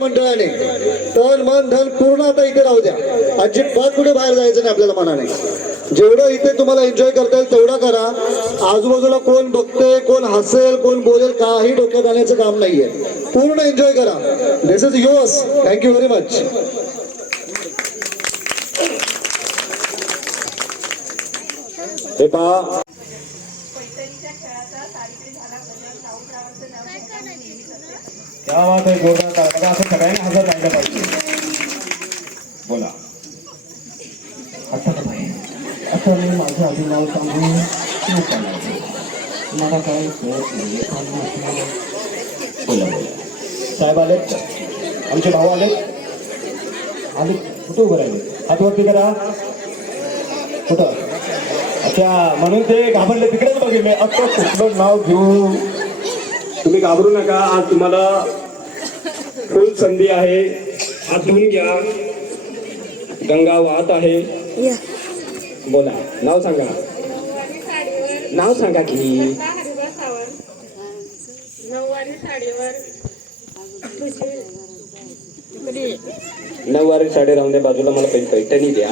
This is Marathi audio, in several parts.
मंडळाने. तन मन धन पूर्ण आता इथे राहू द्या. अजिबात कुठे बाहेर जायचं नाही आपल्याला मनाने. जेवढं इथे तुम्हाला एन्जॉय करता येईल तेवढा करा. आजूबाजूला कोण बघते कोण हसेल कोण बोलेल काही डोक्यात आणायचं काम नाहीये. पूर्ण एन्जॉय करा. This is yours thank you very much हे पहा. खेळाचा सावित्री गोरा गजर असं सगळ्यांनी हजर राहिलं पाहिजे. बोला. आता काय आता मी माझं आधी सांगून मला काय कळत नाही बोला बोला. साहेब आलेत आमचे भाऊ आलेत? आले कुठे उभं राहिले? हात वरती करा. कुठं? अच्छा म्हणून ते घाबरले. तिकडेच बघितले. आता कुठलं नाव घेऊ? तुम्ही घाबरू नका. आज तुम्हाला फुल संधी आहे. हात धुवून घ्या. गंगा वाहत आहे. बोला. नाव सांगा. नाव सांगा की. नऊवारी साडे राहून बाजूला मला काही पैठणी द्या.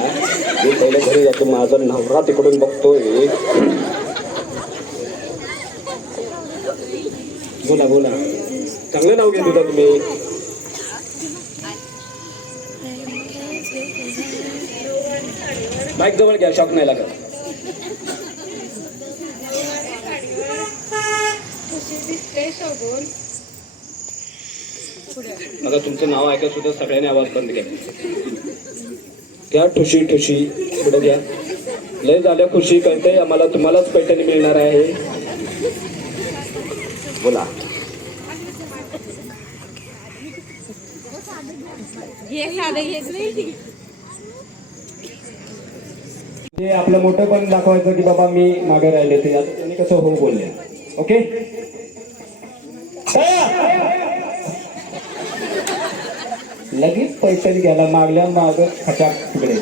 मी पहिले घरी जातो माझा नवरा तिकडून बघतोय. बोला बोला चांगलं नाव घेत होता तुम्ही बाईक जवळ घ्या शॉक नाही लागत आता तुमचं नाव ऐकत सुद्धा सगळ्यांनी आवाज बंद केला घ्या ठुशी ठुशी पुढे घ्या लय झाल्या खुशी कळते आम्हाला तुम्हालाच पैठणी मिळणार आहे बोला ते आपलं मोठं पण दाखवायचं की बाबा मी मागे राहिले ते. आता त्यांनी कसं हो बोलले. ओके? लगेच पैसे घ्यायला मागल्या माग खटाक तिकडे.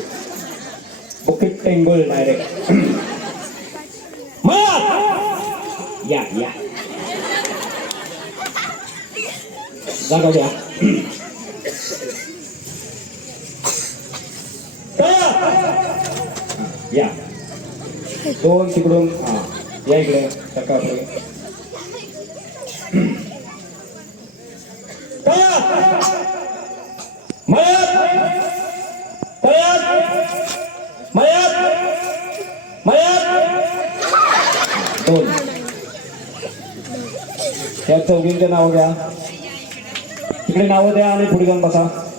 बुकिट टेंगोल डायरेक्ट या या. जागा द्या. या. दोन तिकडून हा या इकडे सकाळकडे दोन. त्या चौघींचे नाव घ्या. तिकडे नावं द्या आणि पुढे जाऊन बसा.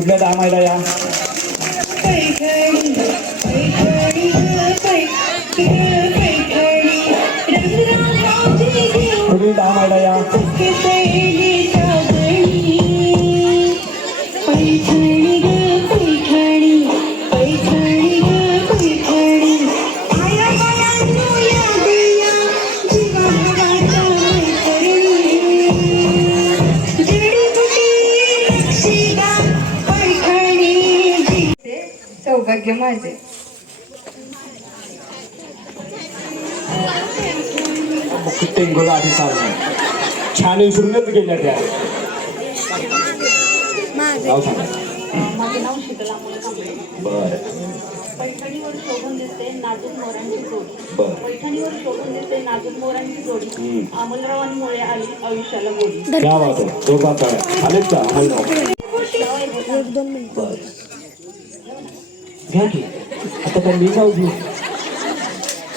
कुठल्या दहा महिला या पुढील सौभाग्य माझे टेंगोल आधी चालणार छान विसरूनच गेल्या त्या नाव सांगा माझे नाव शीतला बर पैठणीवर शोभून दिसते नाजूक मोरांची जोडी बर पैठणीवर शोभून दिसते नाजूक मोरांची जोडी. अमोलरावांमुळे आली आयुष्याला गोडी क्या बात आहे तो बात आहे आलेत का हॅलो बर घ्या की आता काय मी नाव घेऊ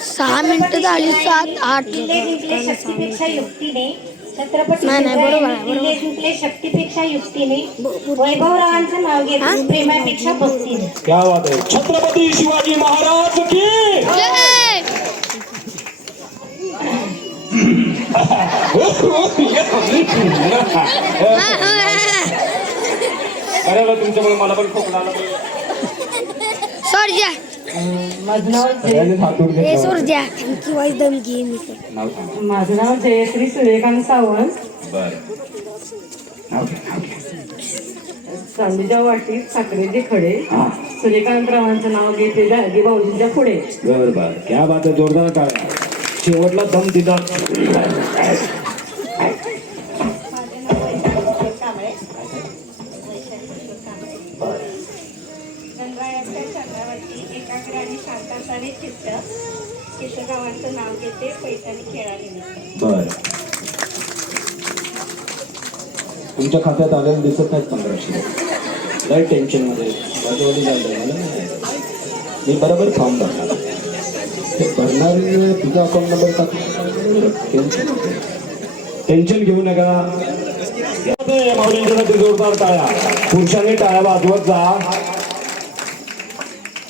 सहा मिनिटं झाली सात आठ. जिल्हे जिंकले शक्तीपेक्षा युक्तीने छत्रपती नाही, नाही, बरोबर आहे, शिवरायांनी जिल्हे जिंकले शक्तीपेक्षा युक्तीने वैभवरावांचं नाव घेतलं प्रेमापेक्षा भक्तीने. क्या बात आहे. छत्रपती शिवाजी महाराज की? जय! बरं तुमच्यामुळे मला पण खोकला आला. सोर्जा माझं नाव हे. सोर्जा थँक्यू वाईस दम घे मी तर. नाव सांगा. माझं नाव जयश्री सूर्यकांत सावंत. बर. नाव घ्या नाव घ्या. चांदीच्या वाटीत साखरेचे खडे. हा. नाव घेते जागी भाऊजींच्या पुढे. बर बर. क्या बात आहे जोरदार टाळ्या. शेवटला दम दिला. चित्त केशवरावांचं नाव घेते पैठणी खेळानिमित्त. बर. तुमच्या खात्यात आलेलं दिसत नाहीत पंधराशे. लय टेन्शनमध्ये. बाजूवाली झालं मी बरोबर फॉर्म भरणार. ते भरणारी तुझा अकाउंट नंबर टेन्शन टेन्शन घेऊ नका. माऊलींच्यासाठी जोरदार टाळ्या. पुरुषांनी टाळ्या वाजवत जा.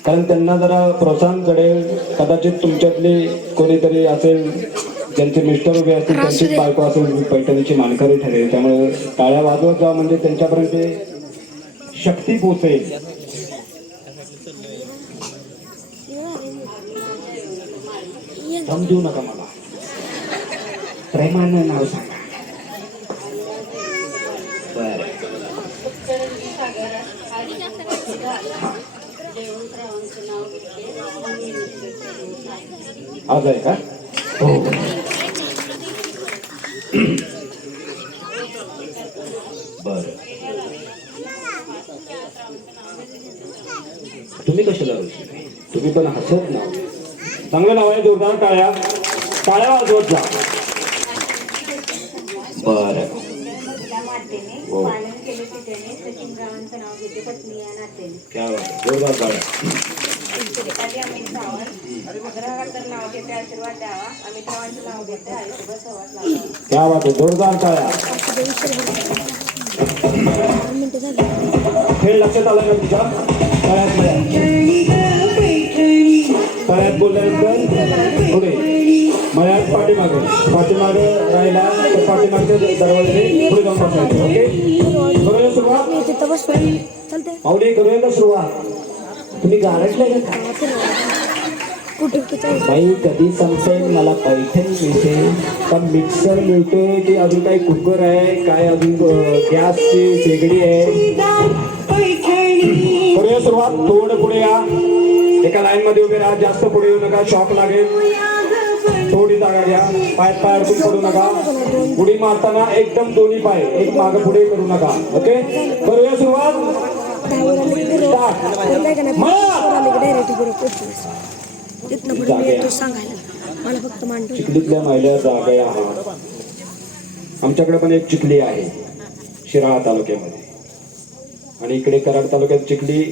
कारण त्यांना जरा प्रोत्साहन कळेल कदाचित तुमच्यातली कोणीतरी असेल ज्यांचे मिस्टर उभे असतील त्यांचीच बायको असेल पैठणीची मानकरी ठरेल. त्यामुळे टाळ्या वाजवत जा म्हणजे त्यांच्यापर्यंत शक्ती पोचेल देऊ नका मला. प्रेमानं नाव सांगा. बरं. आज आहे का? हो. बर. तुम्ही कशाला तुम्ही पण हसत ना. चांगलं नाव आहे जोरदार टाळ्या. टाळ्या वाजवत जा. बर. हो. महिला मातेने हो. पालन केले तिच्याने सचिनरावांचं नाव घेते पत्नी या नात्याने क्या बात आहे. जोरदार टाळ्या आधी अमित सावंत अग्रहाकर नाव घेते आशीर्वाद द्यावा. अमित रावांचं नाव घेते आयुष्यभर सहवास लावावा क्या बात आहे जोरदार टाळ्या खेळ लक्षात आला का तुझ्या तळ्यात तळ्यात बोलल्यानंतर पुढे. मळ्यात पाठीमागे. पाठीमागे राहिला तर पाठीमागच्या दरवाजे पुढे जाऊन बसायचे ओके? करूया सुरुवात? माऊली करूया का सुरुवात? तुम्ही गारटले का? बाई कधी संपेल मला पैठण मिळते? का मिक्सर मिळतोय की अजून काही कुकर आहे? काय अजून गॅसची शेगडी आहे? करूया सुरुवात? थोडं पुढे या. एका लाईन मध्ये उभे राहा. जास्त पुढे येऊ नका. शॉक लागेल. थोडी जागा घ्या. पाय पाय अडकून पडू नका. उडी मारताना एकदम दोन्ही पाय. एक मागे पुढे करू नका. ओके? करूया सुरुवात? सांगायला मला फक्त चिखलीतल्या महिला जाग्या आहात. आमच्याकडे पण एक चिखली आहे. शिराळा तालुक्यामध्ये. आणि इकडे कराड तालुक्यात चिखली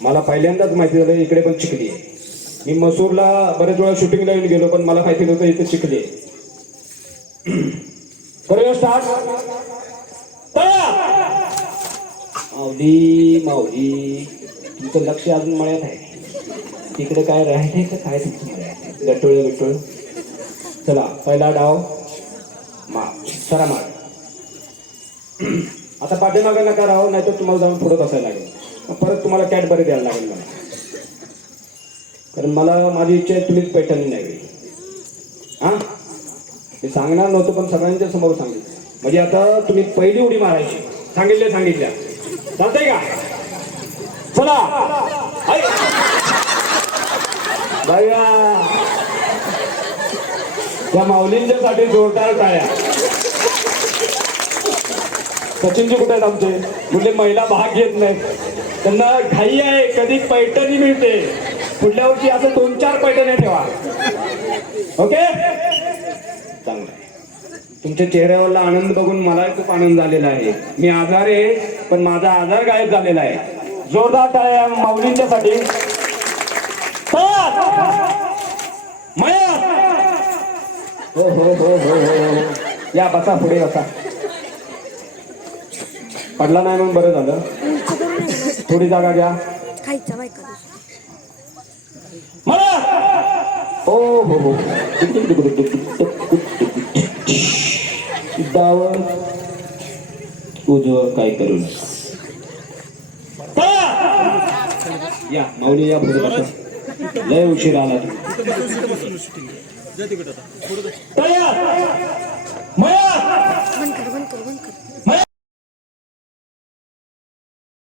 मला पहिल्यांदाच माहिती झालं इकडे पण चिखली आहे. मी मसूरला बरेच वेळा शूटिंगला येऊन गेलो पण मला माहिती नव्हतं इथे शिकले. करूया स्टार्ट माऊली माऊली तुमचं लक्ष अजून मळ्यात आहे. तिकडे काय राहिले का काय तुमचं गटोळे गटोळ चला पहिला डाव. मा सरा मार. आता पाठीमागे नका राहू नाही तर तुम्हाला जाऊन पुढे बसायला लागेल. परत तुम्हाला कॅडबरी द्यायला लागेल मला. कारण मला माझी इच्छा आहे तुम्हीच पैठणी न्यावी हा? मी सांगणार नव्हतं पण सगळ्यांच्या समोर सांगितलं म्हणजे आता तुम्ही पहिली उडी मारायची. सांगितल्या सांगितल्या. चालतंय का? चला. त्या बघा या माऊलींच्यासाठी जोरदार टाळ्या. सचिनजी कुठे आहेत आमचे? कुठले महिला भाग घेत नाहीत. त्यांना घाई आहे कधी पैठणी मिळते. पुढल्या वर्षी असं दोन चार पैठण्या ठेवा. ओके? चांगलं. तुमच्या चेहऱ्यावरला आनंद बघून मला खूप आनंद झालेला आहे. मी आजार आहे पण माझा आजार गायब झालेला आहे. जोरदार टाळ्या माऊलींच्यासाठी. मया हो हो हो हो हो हो. या बसा पुढे बसा. पडला नाही म्हणून बरं झालं. थोडी जागा घ्या खायचा बायका मला हो हो हो डाव उजव काय करू या माऊली या पुढे बसा लय उशीर आला तू तयार! मया